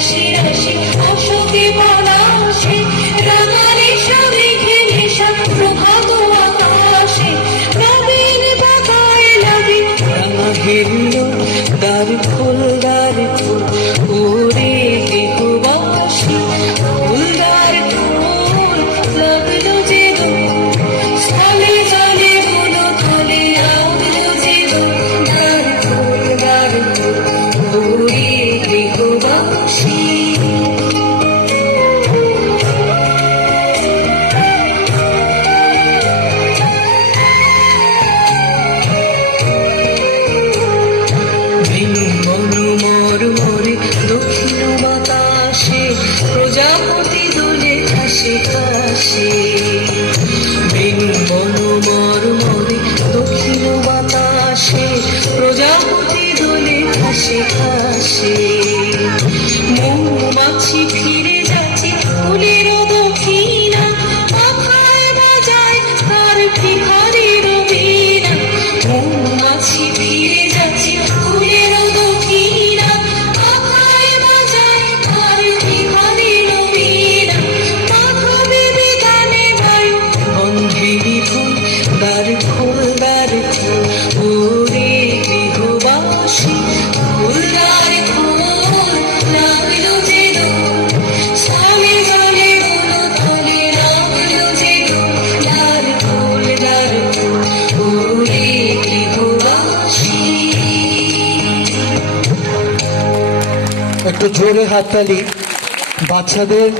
রাশি রাশি অসুখী বনাশী আসে। মেঘ বনমর মরে দক্ষিণ বাতাসে প্রজাপতি দোলে হাসে হাসে। একটু জোরে হাততালি। বাচ্চাদের